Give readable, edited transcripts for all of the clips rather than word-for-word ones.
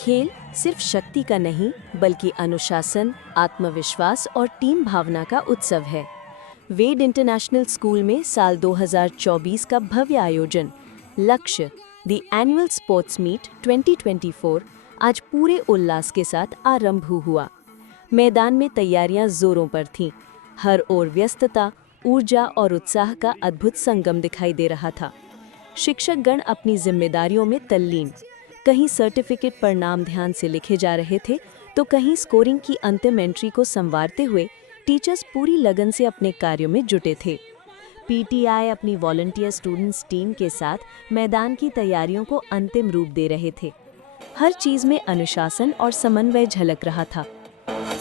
खेल सिर्फ शक्ति का नहीं बल्कि अनुशासन, आत्मविश्वास और टीम भावना का उत्सव है। वेड इंटरनेशनल स्कूल में साल 2024 का भव्य आयोजन लक्ष्य द एनुअल स्पोर्ट्स मीट 2024 आज पूरे उल्लास के साथ आरंभ हुआ। मैदान में तैयारियां जोरों पर थीं। हर ओर व्यस्तता, ऊर्जा और उत्साह का अद्भुत संगम दिखाई दे रहा था। शिक्षकगण अपनी जिम्मेदारियों में तल्लीन, कहीं सर्टिफिकेट पर नाम ध्यान से लिखे जा रहे थे तो कहीं स्कोरिंग की अंतिम एंट्री को संवारते हुए टीचर्स पूरी लगन से अपने कार्यों में जुटे थे। पीटीआई अपनी वॉलंटियर स्टूडेंट्स टीम के साथ मैदान की तैयारियों को अंतिम रूप दे रहे थे। हर चीज में अनुशासन और समन्वय झलक रहा था।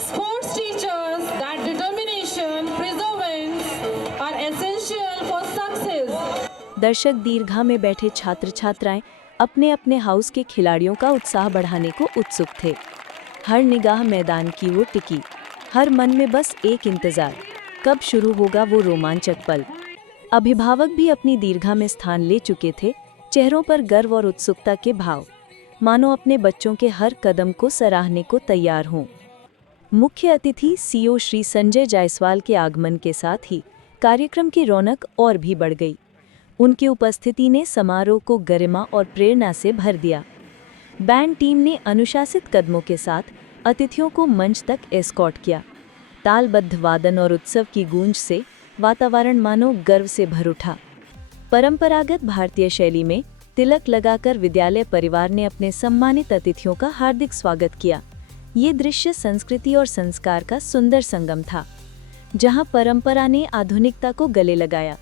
Sports teachers that determination, perseverance are essential for success. दर्शक दीर्घा में बैठे छात्र छात्राएं अपने अपने हाउस के खिलाड़ियों का उत्साह बढ़ाने को उत्सुक थे। हर निगाह मैदान की ओर टिकी, हर मन में बस एक इंतजार, कब शुरू होगा वो रोमांचक पल। अभिभावक भी अपनी दीर्घा में स्थान ले चुके थे, चेहरों पर गर्व और उत्सुकता के भाव, मानो अपने बच्चों के हर कदम को सराहने को तैयार हों। मुख्य अतिथि सीईओ श्री संजय जायसवाल के आगमन के साथ ही कार्यक्रम की रौनक और भी बढ़ गई। उनकी उपस्थिति ने समारोह को गरिमा और प्रेरणा से भर दिया। बैंड टीम ने अनुशासित कदमों के साथ अतिथियों को मंच तक एस्कॉर्ट किया। तालबद्ध वादन और उत्सव की गूंज से वातावरण मानो गर्व से भर उठा। परंपरागत भारतीय शैली में तिलक लगाकर विद्यालय परिवार ने अपने सम्मानित अतिथियों का हार्दिक स्वागत किया। ये दृश्य संस्कृति और संस्कार का सुंदर संगम था, जहां परंपरा ने आधुनिकता को गले लगाया।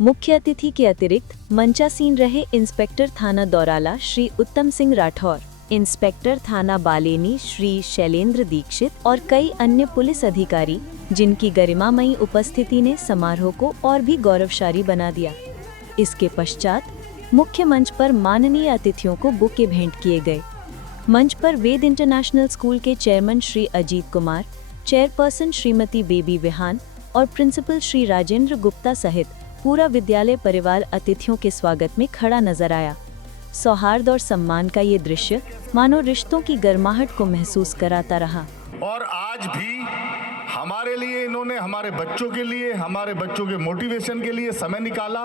मुख्य अतिथि के अतिरिक्त मंचासीन रहे इंस्पेक्टर थाना दौराला श्री उत्तम सिंह राठौर, इंस्पेक्टर थाना बालेनी श्री शैलेंद्र दीक्षित और कई अन्य पुलिस अधिकारी, जिनकी गरिमामयी उपस्थिति ने समारोह को और भी गौरवशाली बना दिया। इसके पश्चात मुख्य मंच पर माननीय अतिथियों को बुके भेंट किए गए। मंच पर वेद इंटरनेशनल स्कूल के चेयरमैन श्री अजीत कुमार, चेयरपर्सन श्रीमती बेबी विहान और प्रिंसिपल श्री राजेंद्र गुप्ता सहित पूरा विद्यालय परिवार अतिथियों के स्वागत में खड़ा नजर आया। सौहार्द और सम्मान का ये दृश्य मानो रिश्तों की गर्माहट को महसूस कराता रहा। और आज भी हमारे लिए इन्होंने हमारे बच्चों के लिए, हमारे बच्चों के मोटिवेशन के लिए समय निकाला,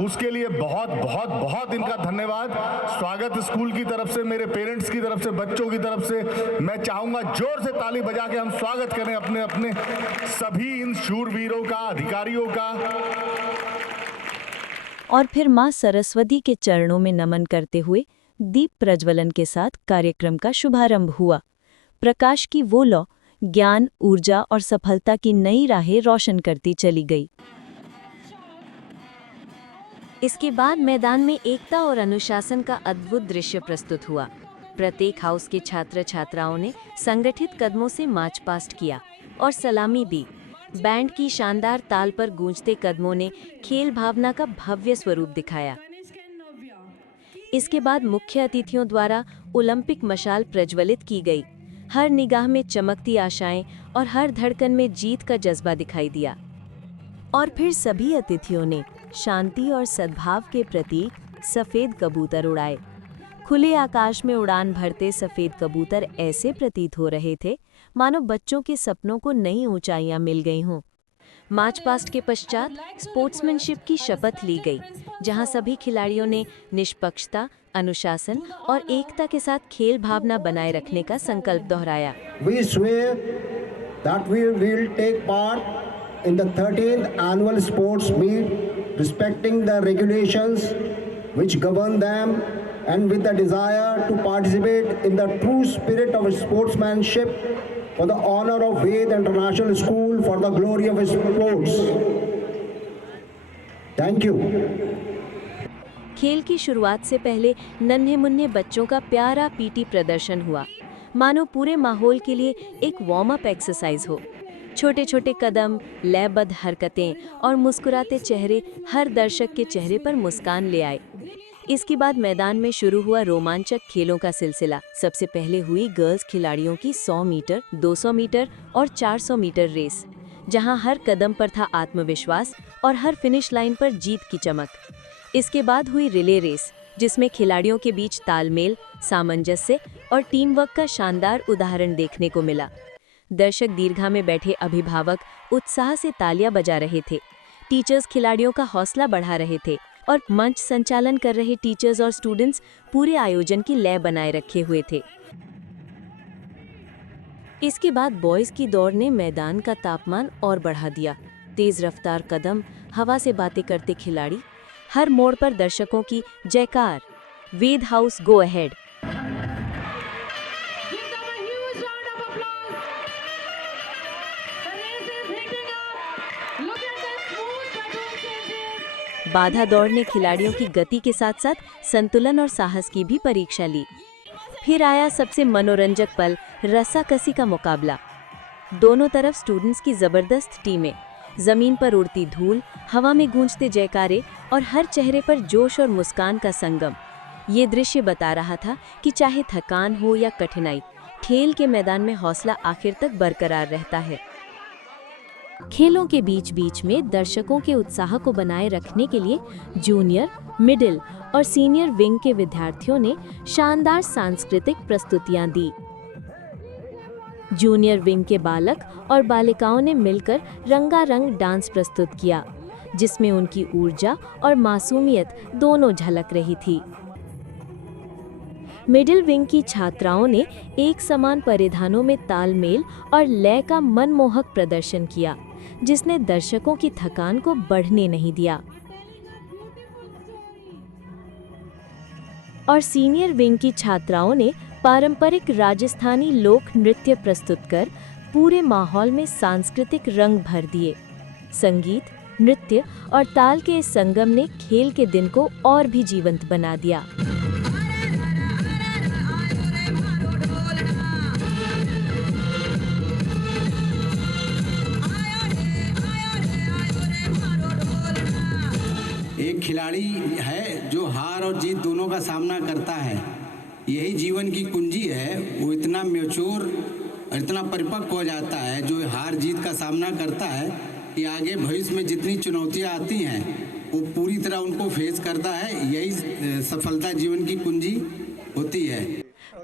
उसके लिए बहुत बहुत बहुत इनका धन्यवाद। स्वागत स्कूल की तरफ से, मेरे पेरेंट्स की तरफ से, बच्चों की तरफ से मैं चाहूंगा जोर से ताली बजा के हम स्वागत करें अपने अपने सभी इन शूरवीरों का, अधिकारियों का। और फिर मां सरस्वती के चरणों में नमन करते हुए दीप प्रज्वलन के साथ कार्यक्रम का शुभारंभ हुआ। प्रकाश की वो लौ ज्ञान, ऊर्जा और सफलता की नई राहें रोशन करती चली गई। इसके बाद मैदान में एकता और अनुशासन का अद्भुत दृश्य प्रस्तुत हुआ। प्रत्येक हाउस के छात्र छात्राओं ने संगठित कदमों से मार्च पास्ट किया और सलामी दी। बैंड की शानदार ताल पर गूंजते कदमों ने खेल भावना का भव्य स्वरूप दिखाया। इसके बाद मुख्य अतिथियों द्वारा ओलंपिक मशाल प्रज्वलित की गई। हर निगाह में चमकती आशाएं और हर धड़कन में जीत का जज्बा दिखाई दिया। और फिर सभी अतिथियों ने शांति और सद्भाव के प्रतीक सफेद कबूतर उड़ाए। खुले आकाश में उड़ान भरते सफेद कबूतर ऐसे प्रतीत हो रहे थे मानो बच्चों के सपनों को नई ऊंचाइयां मिल गई हों। मार्च पास्ट के पश्चात स्पोर्ट्समैनशिप की शपथ ली गई, जहां सभी खिलाड़ियों ने निष्पक्षता, अनुशासन और एकता के साथ खेल भावना बनाए रखने का संकल्प दोहराया। We swear that we will take part in the 13th annual sports meet, respecting the regulations which govern them and with the desire to participate in the true spirit of sportsmanship for the honor of Ved International School, for the glory of sports. Thank you. खेल की शुरुआत से पहले नन्हे मुन्ने बच्चों का प्यारा पीटी प्रदर्शन हुआ, मानो पूरे माहौल के लिए एक वार्म अप एक्सरसाइज हो। छोटे छोटे कदम, लयबद्ध हरकतें और मुस्कुराते चेहरे हर दर्शक के चेहरे पर मुस्कान ले आए। इसके बाद मैदान में शुरू हुआ रोमांचक खेलों का सिलसिला। सबसे पहले हुई गर्ल्स खिलाड़ियों की 100 मीटर, 200 मीटर और 400 मीटर रेस, जहां हर कदम पर था आत्मविश्वास और हर फिनिश लाइन पर जीत की चमक। इसके बाद हुई रिले रेस, जिसमें खिलाड़ियों के बीच तालमेल, सामंजस्य और टीम वर्क का शानदार उदाहरण देखने को मिला। दर्शक दीर्घा में बैठे अभिभावक उत्साह से तालियां बजा रहे थे। टीचर्स खिलाड़ियों का हौसला बढ़ा रहे थे और मंच संचालन कर रहे टीचर्स और स्टूडेंट्स पूरे आयोजन की लय बनाए रखे हुए थे। इसके बाद बॉयज की दौड़ ने मैदान का तापमान और बढ़ा दिया। तेज रफ्तार कदम, हवा से बातें करते खिलाड़ी, हर मोड़ पर दर्शकों की जयकार। Ved house go ahead. Give them a huge round of applause. The race is heating up. Look at the smooth platoon changes. बाधा दौड़ ने खिलाड़ियों की गति के साथ साथ संतुलन और साहस की भी परीक्षा ली। फिर आया सबसे मनोरंजक पल, रस्साकसी का मुकाबला। दोनों तरफ स्टूडेंट्स की जबरदस्त टीमें, जमीन पर उड़ती धूल, हवा में गूंजते जयकारे और हर चेहरे पर जोश और मुस्कान का संगम। ये दृश्य बता रहा था कि चाहे थकान हो या कठिनाई, खेल के मैदान में हौसला आखिर तक बरकरार रहता है। खेलों के बीच बीच में दर्शकों के उत्साह को बनाए रखने के लिए जूनियर, मिडिल और सीनियर विंग के विद्यार्थियों ने शानदार सांस्कृतिक प्रस्तुतियां दी। जूनियर विंग के बालक और बालिकाओं ने मिलकर रंगारंग डांस प्रस्तुत किया, जिसमें उनकी ऊर्जा और मासूमियत दोनों झलक रही थी। मिडिल विंग की छात्राओं ने एक समान परिधानों में तालमेल और लय का मनमोहक प्रदर्शन किया, जिसने दर्शकों की थकान को बढ़ने नहीं दिया। और सीनियर विंग की छात्राओं ने पारंपरिक राजस्थानी लोक नृत्य प्रस्तुत कर पूरे माहौल में सांस्कृतिक रंग भर दिए। संगीत, नृत्य और ताल के इस संगम ने खेल के दिन को और भी जीवंत बना दिया। एक खिलाड़ी है जो हार और जीत दोनों का सामना करता है। यही जीवन की कुंजी है। वो इतना मैच्योर और इतना परिपक्व हो जाता है जो हार जीत का सामना करता है कि आगे भविष्य में जितनी चुनौतियां आती हैं वो पूरी तरह उनको फेस करता है। यही सफलता जीवन की कुंजी होती है।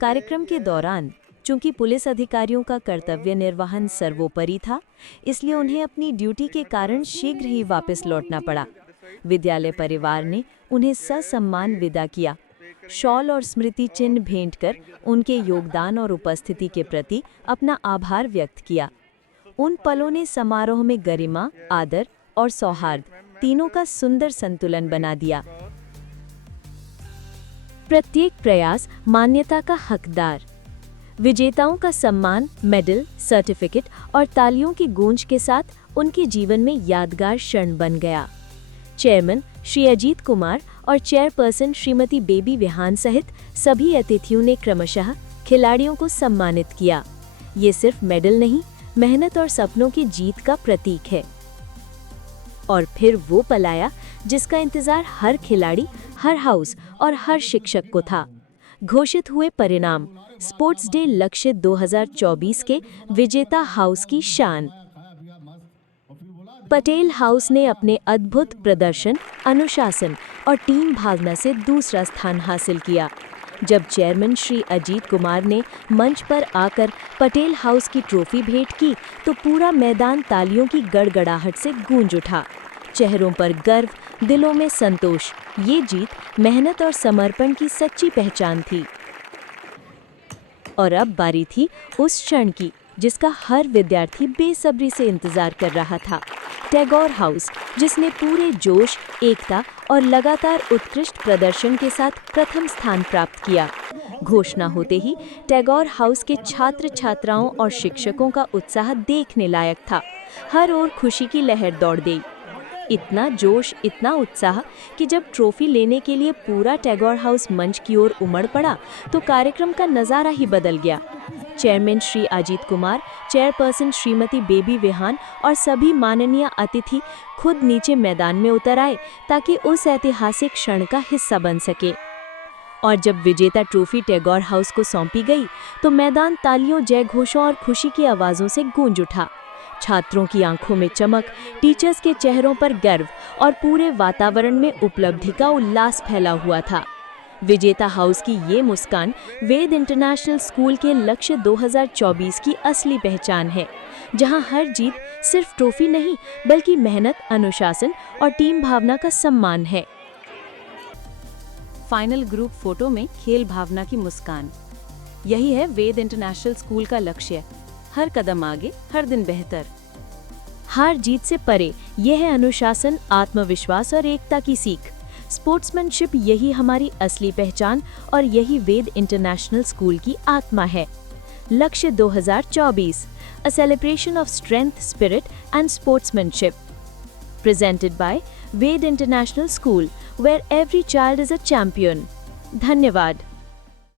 कार्यक्रम के दौरान चूंकि पुलिस अधिकारियों का कर्तव्य निर्वहन सर्वोपरि था, इसलिए उन्हें अपनी ड्यूटी के कारण शीघ्र ही वापस लौटना पड़ा। विद्यालय परिवार ने उन्हें ससम्मान विदा किया। शॉल और स्मृति चिन्ह भेंट कर उनके योगदान और उपस्थिति के प्रति अपना आभार व्यक्त किया। उन पलों ने समारोह में गरिमा, आदर और सौहार्द तीनों का सुंदर संतुलन बना दिया। प्रत्येक प्रयास मान्यता का हकदार। विजेताओं का सम्मान, मेडल, सर्टिफिकेट और तालियों की गूंज के साथ उनके जीवन में यादगार क्षण बन गया। चेयरमैन श्री अजीत कुमार और चेयरपर्सन श्रीमती बेबी विहान सहित सभी अतिथियों ने क्रमशः खिलाड़ियों को सम्मानित किया। ये सिर्फ मेडल नहीं, मेहनत और सपनों की जीत का प्रतीक है। और फिर वो पल आया जिसका इंतजार हर खिलाड़ी, हर हाउस और हर शिक्षक को था। घोषित हुए परिणाम, स्पोर्ट्स डे लक्ष्य 2024 के विजेता हाउस की शान। पटेल हाउस ने अपने अद्भुत प्रदर्शन, अनुशासन और टीम भावना से दूसरा स्थान हासिल किया। जब चेयरमैन श्री अजीत कुमार ने मंच पर आकर पटेल हाउस की ट्रॉफी भेंट की तो पूरा मैदान तालियों की गड़गड़ाहट से गूंज उठा। चेहरों पर गर्व, दिलों में संतोष। ये जीत मेहनत और समर्पण की सच्ची पहचान थी। और अब बारी थी उस क्षण की जिसका हर विद्यार्थी बेसब्री से इंतजार कर रहा था। टैगोर हाउस, जिसने पूरे जोश, एकता और लगातार उत्कृष्ट प्रदर्शन के साथ प्रथम स्थान प्राप्त किया। घोषणा होते ही टैगोर हाउस के छात्र छात्राओं और शिक्षकों का उत्साह देखने लायक था। हर ओर खुशी की लहर दौड़ गई। इतना जोश, इतना उत्साह कि जब ट्रॉफी लेने के लिए पूरा टैगोर हाउस मंच की ओर उमड़ पड़ा तो कार्यक्रम का नज़ारा ही बदल गया। चेयरमैन श्री अजीत कुमार, चेयरपर्सन श्रीमती बेबी विहान और सभी माननीय अतिथि खुद नीचे मैदान में उतर आए ताकि उस ऐतिहासिक क्षण का हिस्सा बन सके। और जब विजेता ट्रॉफी टैगोर हाउस को सौंपी गई तो मैदान तालियों, जयघोषों और खुशी की आवाज़ों से गूंज उठा। छात्रों की आंखों में चमक, टीचर्स के चेहरों पर गर्व और पूरे वातावरण में उपलब्धि का उल्लास फैला हुआ था। विजेता हाउस की ये मुस्कान वेद इंटरनेशनल स्कूल के लक्ष्य 2024 की असली पहचान है, जहां हर जीत सिर्फ ट्रॉफी नहीं बल्कि मेहनत, अनुशासन और टीम भावना का सम्मान है। फाइनल ग्रुप फोटो में खेल भावना की मुस्कान। यही है वेद इंटरनेशनल स्कूल का लक्ष्य, हर कदम आगे, हर दिन बेहतर। हार जीत से परे यह है अनुशासन, आत्मविश्वास और एकता की सीख। स्पोर्ट्समैनशिप यही हमारी असली पहचान और यही वेद इंटरनेशनल स्कूल की आत्मा है। लक्ष्य 2024, a celebration of strength, spirit and sportsmanship. Presented by Ved International School, where every child is a champion. धन्यवाद।